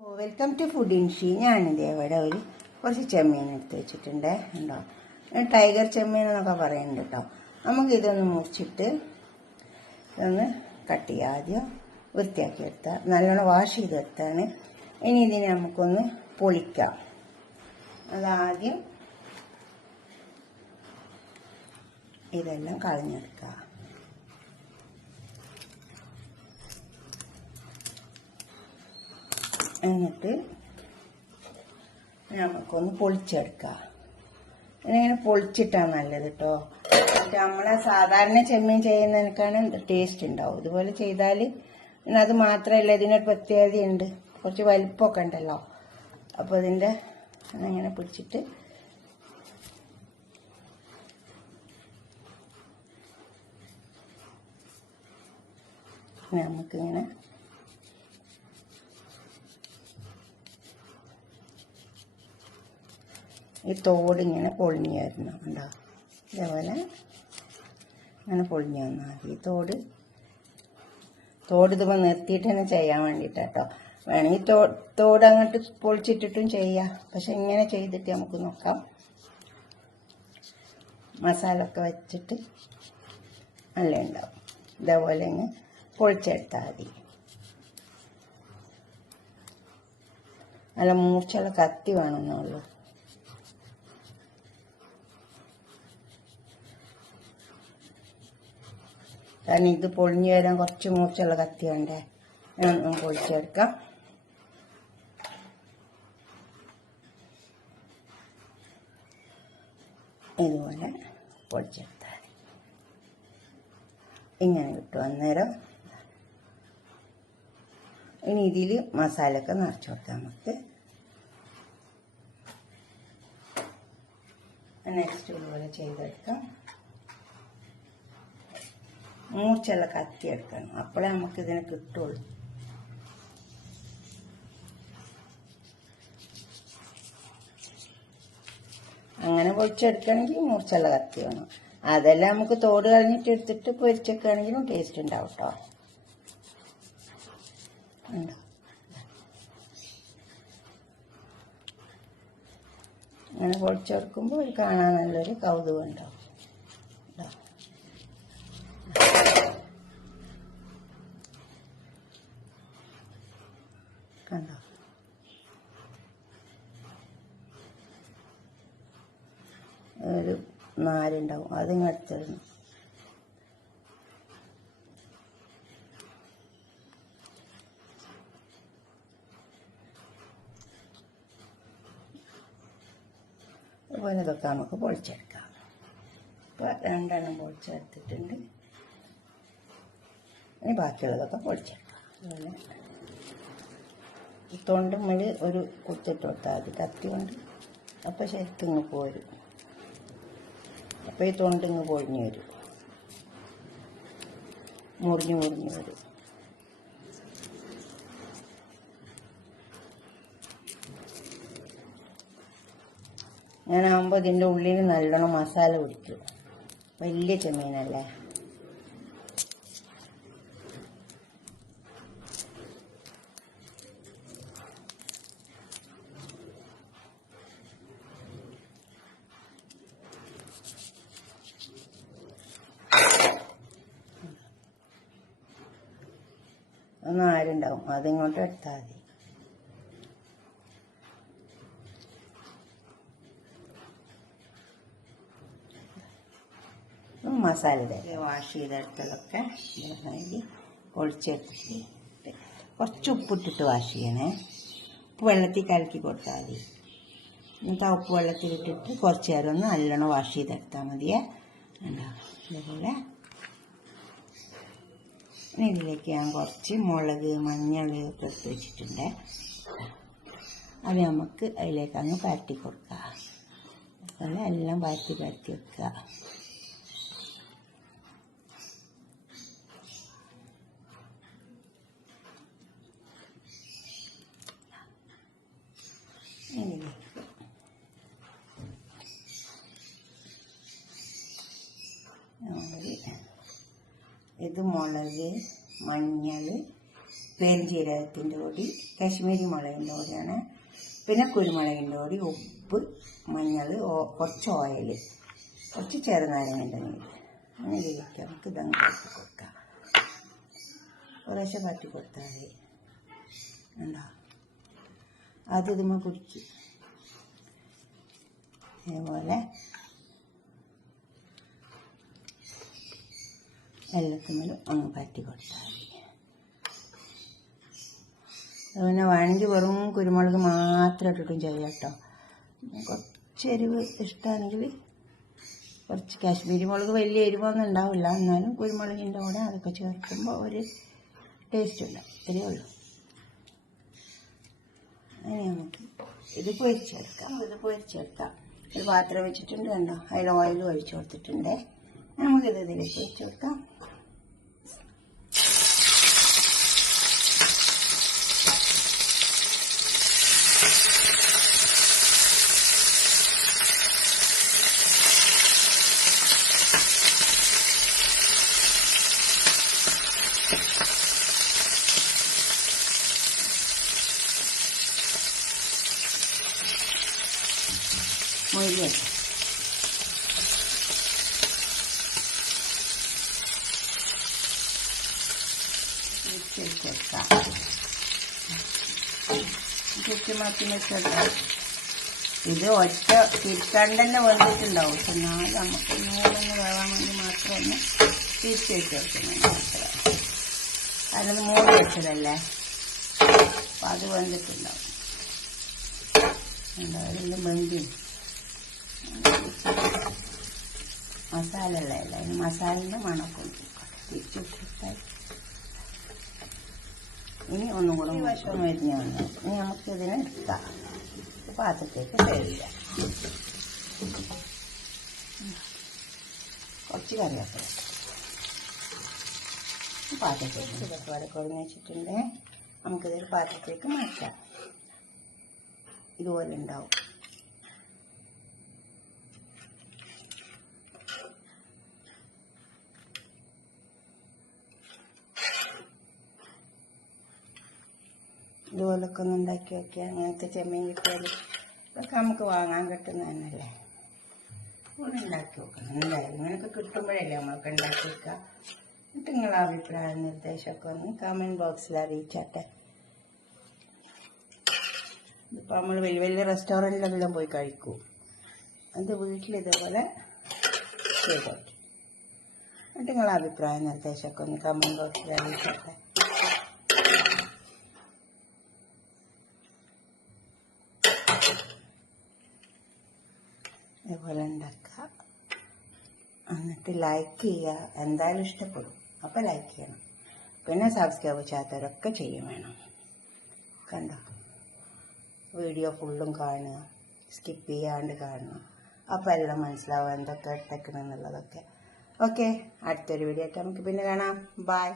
Welcome to food ഇൻഷി. ഞാനിത് ഇവിടെ കുറച്ച് ചെമ്മീൻ എടുത്ത് വെച്ചിട്ടുണ്ട് ഉണ്ടോ. ടൈഗർ ചെമ്മീൻ എന്നൊക്കെ പറയുന്നുണ്ട് കേട്ടോ. നമുക്കിതൊന്ന് മുറിച്ചിട്ട് ഇതൊന്ന് കട്ട് ചെയ്യുക. ആദ്യം വൃത്തിയാക്കി എടുത്താൽ നല്ലോണം വാഷ് ചെയ്തെടുത്താണ്. ഇനി ഇതിനെ നമുക്കൊന്ന് പൊളിക്കാം. അതാദ്യം ഇതെല്ലാം കളഞ്ഞെടുക്കുക. എന്നിട്ട് നമുക്കൊന്ന് പൊളിച്ചെടുക്കാം. ഇങ്ങനെ പൊളിച്ചിട്ടാണ് നല്ലത് കേട്ടോ. നമ്മളെ സാധാരണ ചെമ്മീൻ ചെയ്യുന്നതിനേക്കാണ് ടേസ്റ്റ് ഉണ്ടാവും. ഇതുപോലെ ചെയ്താൽ പിന്നെ അത് മാത്രമല്ല, ഇതിനൊരു പ്രത്യേകതയുണ്ട്. കുറച്ച് വലിപ്പമൊക്കെ ഉണ്ടല്ലോ. അപ്പോൾ ഇതിൻ്റെ അങ്ങനെ പിടിച്ചിട്ട് നമുക്കിങ്ങനെ ഈ തോടിങ്ങനെ പൊളിഞ്ഞു വരണം. ഉണ്ടോ, ഇതേപോലെ അങ്ങനെ പൊളിഞ്ഞു വന്നാൽ മതി. ഈ തോട് ഇതിപ്പോൾ നിർത്തിയിട്ട് തന്നെ ചെയ്യാൻ വേണ്ടിയിട്ടോ. വേണമെങ്കിൽ തോട് അങ്ങോട്ട് പൊളിച്ചിട്ടിട്ടും ചെയ്യാം. പക്ഷെ ഇങ്ങനെ ചെയ്തിട്ട് നമുക്ക് നോക്കാം. മസാല ഒക്കെ വെച്ചിട്ട് നല്ല ഉണ്ടാവും. ഇതേപോലെ ഇങ്ങ് പൊളിച്ചെടുത്താൽ മതി. നല്ല മൂർച്ചയുള്ള കത്തി വേണമെന്നുള്ളൂ. കാരണം ഇത് പൊളിഞ്ഞു വരാൻ കുറച്ച് മൂർച്ചയുള്ള കത്തി വേണ്ടേ. പൊളിച്ചെടുക്കാം. ഇതുപോലെ പൊളിച്ചെടുത്താൽ ഇങ്ങനെ കിട്ടും. അന്നേരം ഇനി ഇതിൽ മസാലയൊക്കെ നിറച്ച് കൊടുക്കാം. നമുക്ക് നെക്സ്റ്റ് ഇതുപോലെ ചെയ്തെടുക്കാം. മൂർച്ചയുള്ള കത്തി എടുക്കണം. അപ്പോഴേ നമുക്ക് ഇതിനെ കിട്ടുള്ളൂ. അങ്ങനെ പൊരിച്ചെടുക്കണമെങ്കിൽ മൂർച്ചയുള്ള കത്തി വേണം. അതെല്ലാം നമുക്ക് തോട് കളഞ്ഞിട്ട് എടുത്തിട്ട് പൊരിച്ചെടുക്കുകയാണെങ്കിലും ടേസ്റ്റ് ഉണ്ടാവും കേട്ടോ. ഉണ്ടോ, അങ്ങനെ പൊരിച്ചെടുക്കുമ്പോൾ കാണാൻ നല്ലൊരു കൗതുകം ഉണ്ടാവും. കണ്ടോ, ഒരു നാരുണ്ടാവും. അതിങ്ങ് എടുത്തിടണം. അതുപോലെ ഇതൊക്കെ നമുക്ക് പൊളിച്ചെടുക്കാം. ഇപ്പോൾ 2 എണ്ണം പൊളിച്ചെടുത്തിട്ടുണ്ട്. ഇനി ബാക്കിയുള്ളതൊക്കെ പൊളിച്ചെടുക്കാം. അതുപോലെ തൊണ്ടുമ്മൽ ഒരു കുത്തിട്ട് കൊടുത്താൽ മതി കത്തി കൊണ്ട്. അപ്പോൾ ശരിക്കും ഇങ്ങ് പോരും. അപ്പോൾ ഈ തൊണ്ടിങ്ങ് പൊഴിഞ്ഞു വരും, മുറിഞ്ഞു വരും. അങ്ങനാകുമ്പോൾ ഇതിൻ്റെ ഉള്ളിൽ നല്ലോണം മസാല പിടിക്കും. വലിയ ചെമ്മീനല്ലേ. നാരുണ്ടാവും, അതിങ്ങോട്ട് എടുത്താൽ മതി. മസാല വാഷ് ചെയ്തെടുത്തതൊക്കെ പൊളിച്ചെടുത്തിട്ട് കുറച്ച് ഉപ്പിട്ടിട്ട് വാഷ് ചെയ്യണേ. ഉപ്പ് വെള്ളത്തിൽ കലക്കി കൊടുത്താൽ മതി. എന്നിട്ട് ആ ഉപ്പ് വെള്ളത്തിലിട്ടിട്ട് കുറച്ച് നേരം ഒന്ന് നല്ലോണം വാഷ് ചെയ്തെടുത്താൽ മതിയേ. ഉണ്ടാവും ഇതേപോലെ. ഇതിലേക്ക് ഞാൻ കുറച്ച് മുളക്, മഞ്ഞൾ ഒക്കെ എടുത്ത് വെച്ചിട്ടുണ്ട്. അത് നമുക്ക് അതിലേക്ക് അങ്ങ് പരട്ടി കൊടുക്കുക. അതുപോലെ എല്ലാം പരത്തി വെക്കുക. ഇത് മുളക്, മഞ്ഞൾ, പെരുംജീരകത്തിൻ്റെ പൊടി, കാശ്മീരി മുളകിൻ്റെ പൊടിയാണ്, പിന്നെ കുരുമുളകിൻ്റെ പൊടി, ഉപ്പ്, മഞ്ഞൾ, കുറച്ച് ഓയിൽ, കുറച്ച് ചെറുനാരങ്ങൻ്റെ നീര്. അങ്ങനെ ഇരിക്കാം. നമുക്ക് ഇതങ്ങ് കാട്ടി കൊടുക്കാം. കുറേശ്ശെ കാട്ടി കൊടുത്താൽ മതി. ഉണ്ടോ? അത് ഇതുമ്മ കുടിക്കും. അതേപോലെ എല്ലാത്തിനും ഒന്ന് പറ്റി കൊടുത്താൽ മതി. അതുപോലെ വേണമെങ്കിൽ വെറും കുരുമുളക് മാത്രം ഇട്ടിട്ടും ചെയ്യാം കേട്ടോ. കുറച്ച് എരിവ് ഇഷ്ടമാണെങ്കിൽ കുറച്ച് കാശ്മീരി മുളക് വലിയ എരിവൊന്നും ഉണ്ടാവില്ല, എന്നാലും കുരുമുളകിൻ്റെ കൂടെ അതൊക്കെ ചേർക്കുമ്പോൾ ഒരു ടേസ്റ്റ് ഉണ്ടാവും. ഇത്രയേ ഉള്ളൂ. അങ്ങനെ നമുക്ക് ഇത് പൊരിച്ചെടുക്കാം. ഒരു പാത്രം വെച്ചിട്ടുണ്ട് കണ്ടോ, അതിൽ ഓയിൽ ഒഴിച്ചു കൊടുത്തിട്ടുണ്ട്. നമുക്കിത് ഇതിലേക്ക് ഒഴിച്ചു കൊടുക്കാം. മൊരിയട്ടെ. ഇത് ഒറ്റ തിരിക്കാണ്ട് തന്നെ വെന്തിട്ടുണ്ടാവും. പക്ഷെ എന്നാലും നമുക്ക് നൂലൊന്ന് വേവാൻ വേണ്ടി മാത്രം ഒന്ന് തിരിച്ച് വെച്ച് വെക്കണം മാത്രം. കാരണം 3 വെച്ചതല്ലേ, അപ്പം അത് വെന്തിട്ടുണ്ടാവും. അതിലും വെന്തി മസാല ഉള്ളതല്ല, അതിന് മസാലൻ്റെ മണമൊക്കെ തിരിച്ച് വെച്ചിട്ടായി. ഇനി ഒന്നും കൂടെ വശം വരുന്നതാണ്. ഇനി നമുക്കിതിനെ എടുക്കാം, പാത്രത്തേക്ക് കഴിക്കാം. കുറച്ച് കറിവേപ്പില പാത്രത്തേക്ക് ഇതൊക്കെ വരെ കുറഞ്ഞ് വെച്ചിട്ടുണ്ട്. നമുക്കിതൊരു പാത്രത്തേക്ക് മാറ്റാം. ഇതുപോലെ ഉണ്ടാവും. ഇതുപോലൊക്കെ ഒന്ന് ഉണ്ടാക്കി വയ്ക്കുക. അങ്ങനത്തെ ചെമ്മീൻ കിട്ടിയാൽ ഇതൊക്കെ നമുക്ക് വാങ്ങാൻ കിട്ടുന്ന തന്നെയല്ലേ. ഇവിടെ ഉണ്ടാക്കി വെക്കണം എന്തായാലും. ഇങ്ങനെയൊക്കെ കിട്ടുമ്പോഴല്ലേ നമ്മളൊക്കെ ഉണ്ടാക്കി വെക്കുക. എന്നിട്ട് നിങ്ങളുടെ അഭിപ്രായ നിർദ്ദേശമൊക്കെ ഒന്ന് കമൻറ്റ് ബോക്സിൽ അറിയിച്ചാട്ടെ. ഇതിപ്പോൾ നമ്മൾ വലിയ വലിയ റെസ്റ്റോറൻറ്റിലെല്ലാം പോയി കഴിക്കും. അത് വീട്ടിലിതേപോലെ ചെയ്തോട്ടെ. എന്നിട്ട് നിങ്ങളുടെ അഭിപ്രായ നിർദ്ദേശമൊക്കെ ഒന്ന് കമൻറ്റ് ബോക്സിൽ അറിയിച്ചാട്ടെ. ഇതേപോലെ ഉണ്ടാക്കുക. എന്നിട്ട് ലൈക്ക് ചെയ്യുക. എന്തായാലും ഇഷ്ടപ്പെടും. അപ്പോൾ ലൈക്ക് ചെയ്യണം. പിന്നെ സബ്സ്ക്രൈബ് ചെയ്യാത്തവരൊക്കെ ചെയ്യും വേണം. കണ്ടോ, വീഡിയോ ഫുള്ളും കാണുക, സ്കിപ്പ് ചെയ്യാണ്ട് കാണുക. അപ്പോൾ എല്ലാം മനസ്സിലാവും എന്തൊക്കെ ഇട്ടേക്കണമെന്നുള്ളതൊക്കെ. ഓക്കെ, അടുത്തൊരു വീഡിയോ ആയിട്ട് നമുക്ക് പിന്നെ കാണാം. ബൈ.